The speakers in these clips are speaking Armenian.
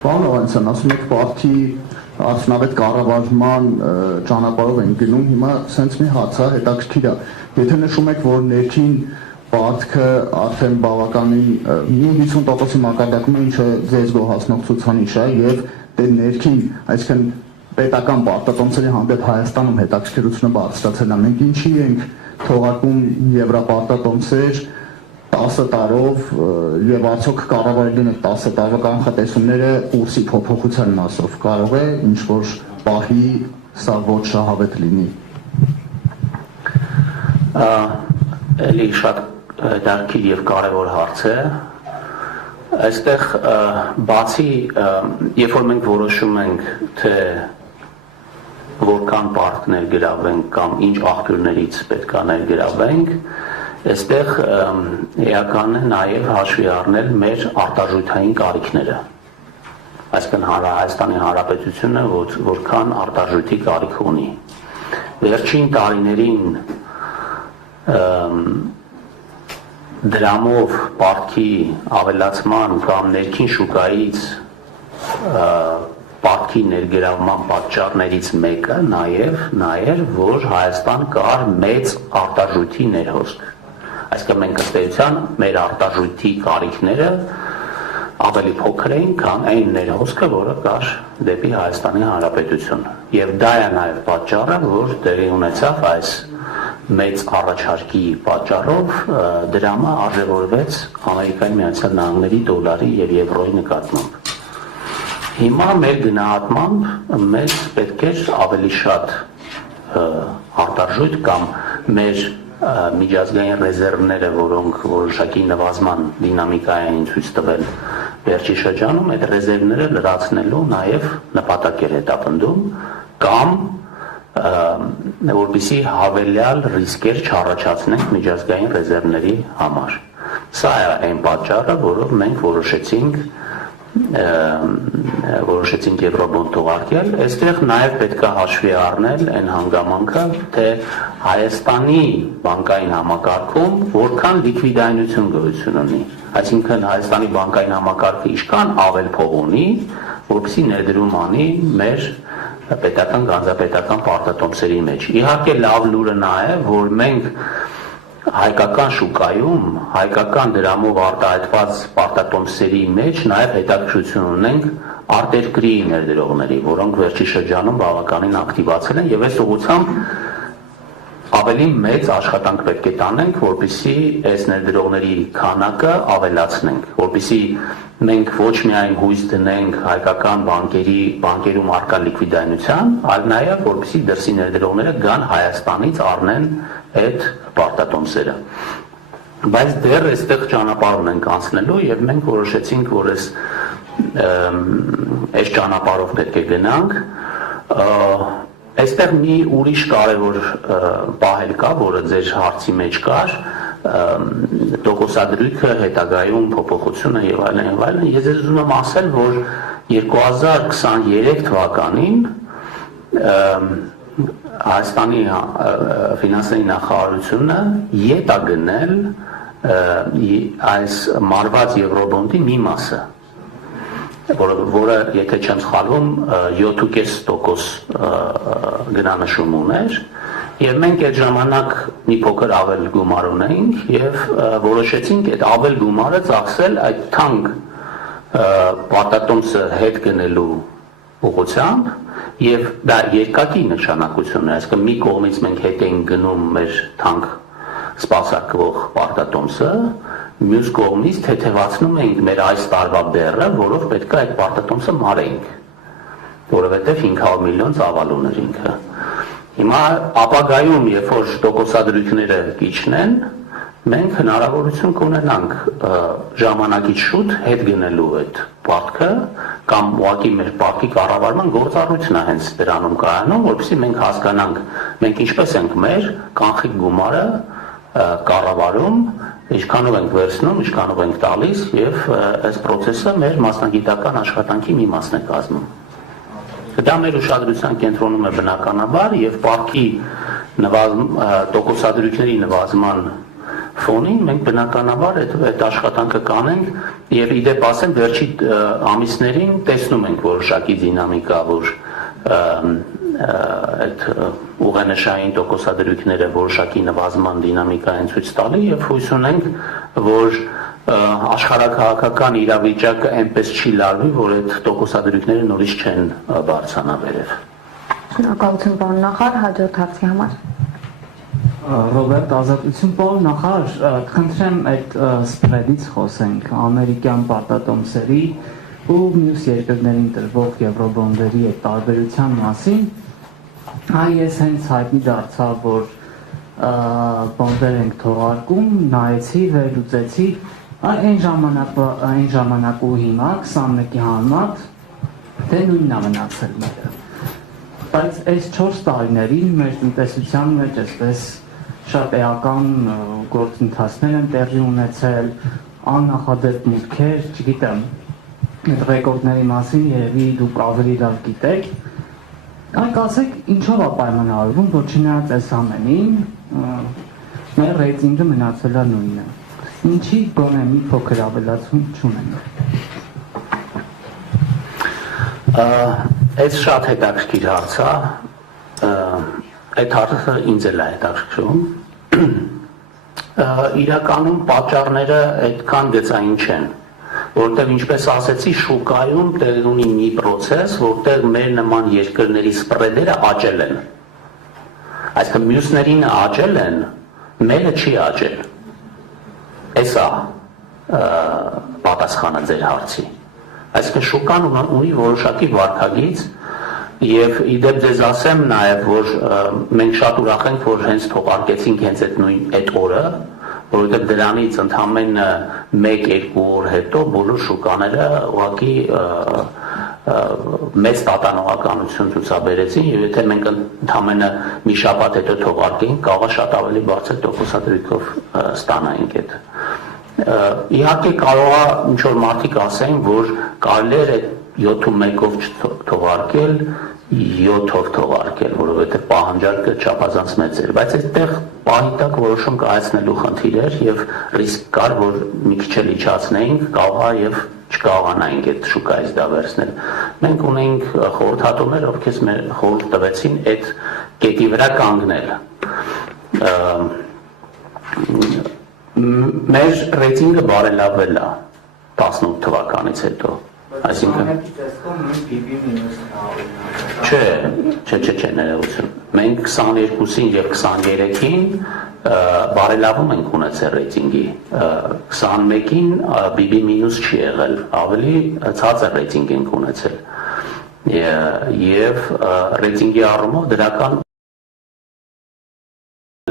Պարոն Ավանեսյան, ասում եք պարտքի արդյունավետ կառավարման ճանապարհով են գնում, հիմա սենց մի հաց է, հետաքրքիր է, եթե նշում եք, որ ներքին պարտքը արդեն բավականին 50%-ի մակարդակում է, ինչը ձեզ գոհացնող ցուցանիշ է, եւ դե ներքին, այսինքն պետական պարտատոմսերի հանդեպ Հայաստանում հետաքրքրությունը բարձրացել է, մենք ինչի ենք թողարկում եվրոպարտատոմսեր 10 տարով եւ արդյոք կառավարել են 10 տարվա կանխատեսումները կուրսի փոփոխության մասով կարող է ինչ որ պահի սա ոչ շահավետ լինի։ Էլի շատ դարքիր եւ կարեւոր հարց է։ Այստեղ բացի երբ որ մենք որոշում ենք թե որքան պարտք ներգրավենք կամ ինչ աղբյուրներից պետք է ներգրավենք, այստեղ էական է նաև հաշվի առնել մեր արտարժութային կարիքները, այսինքն Հայաստանի Հանրապետությունը որքան արտարժույթի կարիք ունի։ Վերջին տարիներին դրամով պարտքի ավելացման կամ ներքին շուկայից պարտքի ներգրավման պատճառներից մեկը նաև որ Հայաստան կար մեծ արտարժույթի ներհոսք։ Այսինքն մենք ըստ էության մեր արտարժույթի կարիքները ավելի փոքր էին, քան այն ներհոսքը, որը կար դեպի Հայաստանի Հանրապետություն։ Եվ դա է նաև պատճառը, որ տեղի ունեցավ այս մեծ առաջարկի պատճառով դրամը արժևորվեց Ամերիկայի Միացյալ Նահանգների դոլարի եւ եվրոյի նկատմամբ։ Հիմա մեր գնահատմամբ մեզ պետք է ավելի շատ արտարժույթ կամ մեր միջազգային ռեզերվները, որոնք որոշակի նվազման դինամիկա էին ցույց տվել վերջի շրջանում, այդ ռեզերվները լրացնելու նաև նպատակ էր հետապնդում կամ որպեսզի հավելյալ ռիսկեր չառաջացնենք միջազգային ռեզերվների համար։ Սա է այն պատճառը, որով մենք որոշեցինք եվրոբոնդ թողարկել, այստեղ նաև պետք է հաշվի առնել այն հանգամանքը, թե Հայաստանի բանկային համակարգում որքան լիկվիդայնություն գոյություն ունի, այսինքն Հայաստանի բանկային համակարգը ինչքան ավել փող ունի, որպեսզի ներդրում անի մեր պետական գանձապետական պարտատոմսերի մեջ։ Իհարկե լավ լուրը նա է, որ մենք հայկական շուկայում, հայկական դրամով արտահայտված պարտատոմսերի մեջ նաև հետաքրքրություն ունենք արտերկրի ներդրողների, որոնք վերջի շրջանում բավականին ակտիվացել են եւ այս ուղղությամբ ավելի մեծ աշխատանք պետք է տանենք, որպեսզի այս ներդրողների քանակը ավելացնենք, որպեսզի մենք ոչ միայն հույս դնենք հայկական բանկերում առկա լիկվիդայնության, այլ նաև որպեսզի դրսի ներդրողները գան Հայաստանից առնեն այդ պարտատոմսերը։ Բայց դեռ այստեղ ճանապարհ ունենք անցնելու եւ մենք որոշեցինք, որ այս ճանապարհով պետք է գնանք։ Այստեղ մի ուրիշ կարևոր պահ կա, որը ձեր հարցի մեջ կար, տոկոսադրույքը, հետագայում փոփոխությունը եւ այլն։ Ես ուզում եմ ասել, որ 2023 թվականին Հայաստանի ֆինանսների նախարարությունը ետ է գնել այս մարված եվրոբոնդի մի մասը, որը եթե չեմ սխալվում 7.5% գնանշում ուներ եւ մենք այդ ժամանակ մի փոքր ավել գումար ունեինք եւ որոշեցինք այդ ավել գումարը ծախսել այդ թանկ պարտատոմսը հետ գնելու ուղղությամբ եւ դա երկակի նշանակություն է, այսինքն մի կողմից մենք հետ ենք գնում մեր թանկ սպասարկվող պարտատոմսը, մյուս կողմից թեթևացնում ենք մեր այս տարվա բեռը, որով պետք է այդ պարտատոմսը մարենք, որովհետև 500 միլիոն ծավալ ուներ ինքը։ Հիմա ապագայում, երբ որ տոկոսադրույքները կիջնեն, մենք հնարավորություն կունենանք ժամանակից շուտ հետ գնելու այդ պարտքը կամ ուղղակի մեր պարտքի կառավարման գործառույթն է հենց դրանում կայանում, որպեսզի մենք հասկանանք, մենք ինչպես ենք մեր կանխիկ գումարը կառավարում, ինչքանով ենք վերցնում, ինչքանով ենք տալիս եւ այս process-ը մեր մասնագիտական աշխատանքի մի մասն է կազմում։ Դա մեր ուշադրության կենտրոնում է բնականաբար եւ պարտքի տոկոսադրույքների նվազման ֆոնին մենք բնականաբար այդ աշխատանքը կանենք եւ իդեպ ասեմ վերջի ամիսներին տեսնում ենք որոշակի դինամիկա, որ այդ ուղենշային տոկոսադրույքները որոշակի նվազման դինամիկա են ցույց տալի եւ հույս ունենք, որ աշխարհաքաղաքական իրավիճակը այնպես չի լարվի, որ այդ տոկոսադրույքները նորից չեն բարձրանա վերև։ Շնորհակալություն պարոն նախարար, հաջորդ հարցի համար։ Ռոբերտ, ազատություն պարոն նախարար, խնդրեմ այդ սպրեդից խոսենք, ամերիկյան պարտատոմսերի ու մյուս երկրներին տրվող եվրոբոնդերի այդ տարբերության մասին։ Ես հենց հայտնի դարձավ, որ բոնդեր ենք թողարկում, նայեցի, վերլուծեցի, այն ժամանակու հիմա 21-ի համեմատ թե նույնն է մնացել մերը։ Բայց այս 4 տարիներին մեր տնտեսության մեջ այսպես շատ էական գործընթացներ են տեղի ունեցել, աննախադեպ մուտքեր, չգիտեմ, այդ ռեկորդների մասին երևի դուք ավելի լավ գիտեք։ Այ ասեք, ինչով է պայմանավորվում, որ չնայած այս ամենին, մեր ռեյտինգը մնացել է նույնը։ Ինչի գոնե մի փոքր ավելացում չունենք։ Այս շատ հետաքրքիր հարց է, այդ հարցը ինձ էլ է հետաքրքրում։ Իրականում պատճառները այդքան գծային չեն, որտեղ ինչպես ասեցի, շուկայում տեղի ունի մի process, որտեղ մեր նման երկրների սպրեդերը աճել են։ Այսինքն մյուսներին աճել են, մերը չի աճել։ Էսա պատասխանը ձեր հարցի։ Այսինքն շուկան ունի որոշակի վարքագիծ եւ իդեպ ձեզ ասեմ նաեւ, որ մենք շատ ուրախ ենք, որ հենց թողարկեցինք հենց այդ օրը, որովհետեւ դրանից ընդամենը 1-2 օր հետո բոլոր շուկաները ուղղակի մեծ տատանողականություն ցուցաբերեցին եւ եթե մենք ընդամենը մի շաբաթ հետո թողարկեինք, կարող է շատ ավելի բարձր տոկոսադրույքով ստանայինք այդ։ Իհարկե կարող է ինչ որ մարդիկ ասեն, որ կարելի է 7-1-ով թողարկել, 7-ով թողարկել, որովհետև պահանջարկը չափազանց մեծ էր, բայց այդտեղ պահի տակ որոշում կայացնելու խնդիր էր եւ ռիսկ կար, որ մի քիչ էլ իջացնեինք, կարող է եւ չկարողանայինք այդ շուկայից դա վերցնել։ Մենք ունենք խորհրդատուներ, ովքեր մեր խորհուրդ տվեցին այդ կետի վրա կանգնել։ Մեր ռեյտինգը բարելավել է 18 թվականից հետո, այսինքն Չէ, ներողություն։ Մենք 22-ին եւ 23-ին բարելավում ենք ունեցել ռեյտինգի, 21-ին BB- չի եղել, ավելի ցածր ռեյտինգ ենք ունեցել։ Եվ ռեյտինգի առումով դրական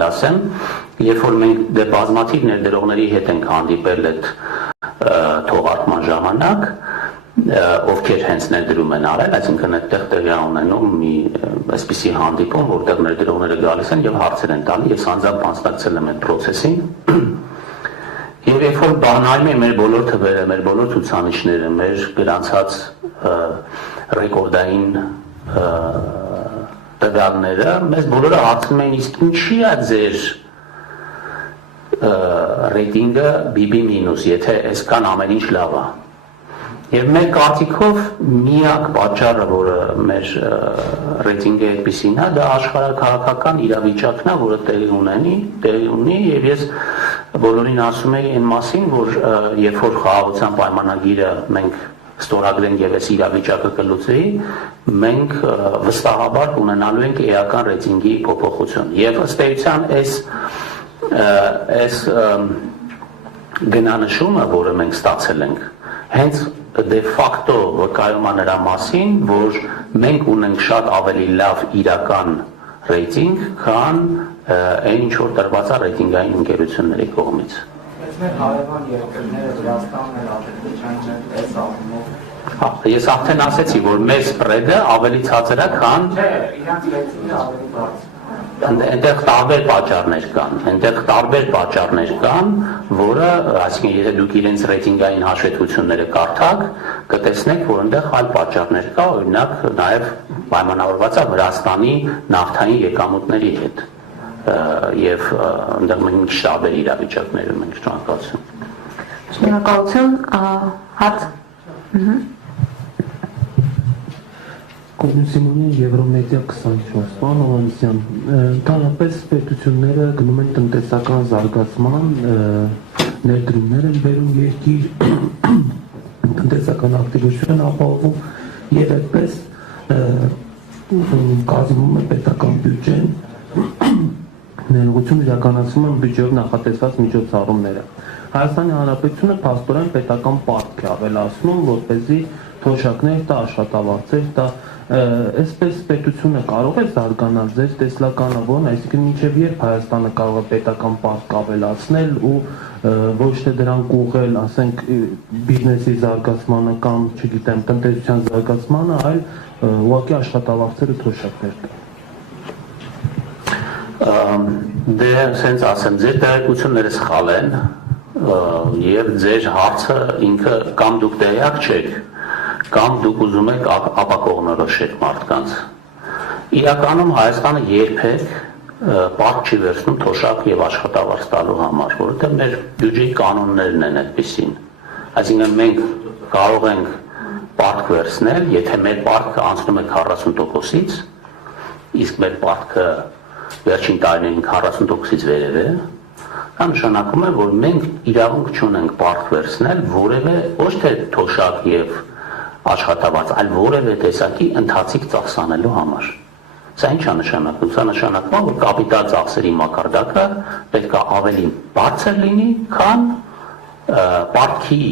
ասեմ, երբ որ մենք բազմաթիվ ներդրողների հետ ենք հանդիպել այդ թողարկման ժամանակ, ովքեր հենց ներդրում են արել, այսինքն այդտեղ տեղի ունենում մի այսպիսի հանդիպում, որտեղ ներդրողները գալիս են եւ հարցեր են տալի, ես անձամբ մասնակցել եմ այդ process-ին։ Եվ երբ որ բանալի մեր բոլոր թվերը, մեր բոլոր ցուցանիշները, մեր գրանցած ռեկորդային տվյալները, մեզ բոլորը հարցնում են, իսկ ինչի է ձեր ռեյտինգը BB-, եթե այսքան ամեն ինչ լավ է։ Եվ մեր կարծիքով միակ պատճառը, որը մեր ռեյտինգը այդպիսին է, դա աշխարհաքաղաքական իրավիճակն է, որը տեղի ունի, եւ ես բոլորին ասում եի այն մասին, որ երբ որ խաղաղության պայմանագիրը մենք ստորագրենք եւ այս իրավիճակը կլուծվի, մենք վստահաբար ունենալու ենք էական ռեյտինգի փոփոխություն։ Եվ ըստ էության այս գնանշումը, որը մենք ստացել ենք, հենց de facto վկայում է նրա մասին, որ մենք ունենք շատ ավելի լավ իրական ռեյտինգ, քան այն ինչ որ տրված է ռեյտինգային ընկերությունների կողմից։ Մեր հարևան երկրները Վրաստանն էլ Ադրբեջանն էլ այս առումով։ Ես արդեն ասեցի, որ մեր սպրեդը ավելի ցածր է, քան իրանց ռեյտինգը ավելի բարձր։ Այնտեղ տարբեր պատճառներ կան, որը, այսինքն եթե դուք իրենց ռեյտինգային հաշվետվությունները կարդաք, կտեսնեք, որ այնտեղ այլ պատճառներ կա, օրինակ նաև պայմանավորված է Վրաստանի նավթային եկամուտների հետ։ եւ այնտեղ մենք շաբեր իրավիճակներում ենք շնորհակալություն։ Շնորհակալություն, հարց։ Կոմունիզմի Եվրոմեդիա 24 պարոն Հովհաննիսյան, ընդհանրապես պետությունները գնում են տնտեսական զարգացման, ներդրումներ են բերում երկիր, տնտեսական ակտիվություն են ապահովում եւ այդպես կազմում է պետական բյուջեն, ներողություն իրականացում են բյուջեով նախատեսված միջոցառումները։ Հայաստանի Հանրապետությունը փաստորեն պետական պարտք է ավելացնում, որպեսզի թոշակներ տա, աշխատավարձեր տա, այսպես պետությունը կարող է զարգանալ ձեր տեսլականը ո՞րն, այսինքն մինչև երբ Հայաստանը կարող է պետական պարտք ավելացնել ու ոչ թե դրանք ուղղել, ասենք, բիզնեսի զարգացմանը կամ, չգիտեմ, տնտեսության զարգացմանը, այլ ուղղակի աշխատավարձերը թոշակներ տա։ Դե, ասենց ասեմ, ձեր տեղեկությունները սխալ են եւ ձեր հարցը ինքը կամ դուք տեղյակ չեք, կամ դուք ուզում եք ապակողնորոշեք մարդկանց։ Իրականում Հայաստանը երբեք պարտք չի վերցնում թոշակ եւ աշխատավարձ տալու համար, որովհետեւ մեր բյուջեի կանոններն են այդպեսին։ Այսինքն մենք կարող ենք պարտք վերցնել, եթե մեր պարտքը անցնում է 40%-ից, իսկ մեր պարտքը վերջին տարիներին 40%-ից վերև է, դա նշանակում է, որ մենք իրավունք չունենք պարտք վերցնել որևէ ոչ թե թոշակ եւ աշխատավարձ, այլ որևէ տեսակի ընթացիկ ծախսանելու համար։ Սա ինչ է նշանակում։ Սա նշանակում է, որ կապիտալ ծախսերի մակարդակը պետք է ավելի բարձր լինի, քան պարտքի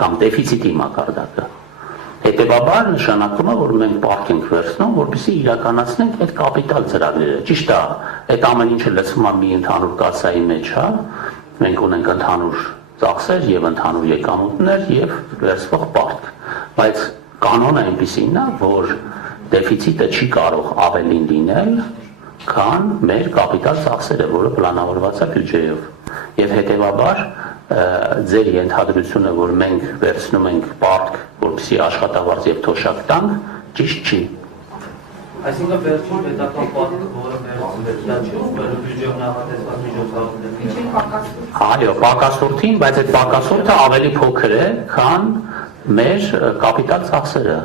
կամ դեֆիցիտի մակարդակը։ Հետևաբար նշանակում է, որ մենք պարտք ենք վերցնում, որպեսզի իրականացնենք այդ կապիտալ ծրագրերը։ Ճիշտ է, այդ ամեն ինչը լցվում է մի ընդհանուր կասայի մեջ, հա։ Մենք ունենք ընդհանուր ծախսեր եւ ընդհանուր եկամուտներ եւ վերցվող պարտք, բայց կանոնը այնպեսին է, որ դեֆիցիտը չի կարող ավելին լինել, քան մեր կապիտալ ծախսերը, որը պլանավորված է բյուջեով։ Եվ հետևաբար ձեր ենթադրությունը, որ մենք վերցնում ենք պարտք, որպեսզի աշխատավարձ եւ թոշակ տանք, ճիշտ չի։ Այսինքն վերջին պետական պարտքը, որը վերցվել է, չի ուսումնալու բյուջեով նախատեսված միջոցառումներ։ Այո, պակասորթին, բայց այդ պակասորթը ավելի փոքր է, քան մեր կապիտալ ծախսերը։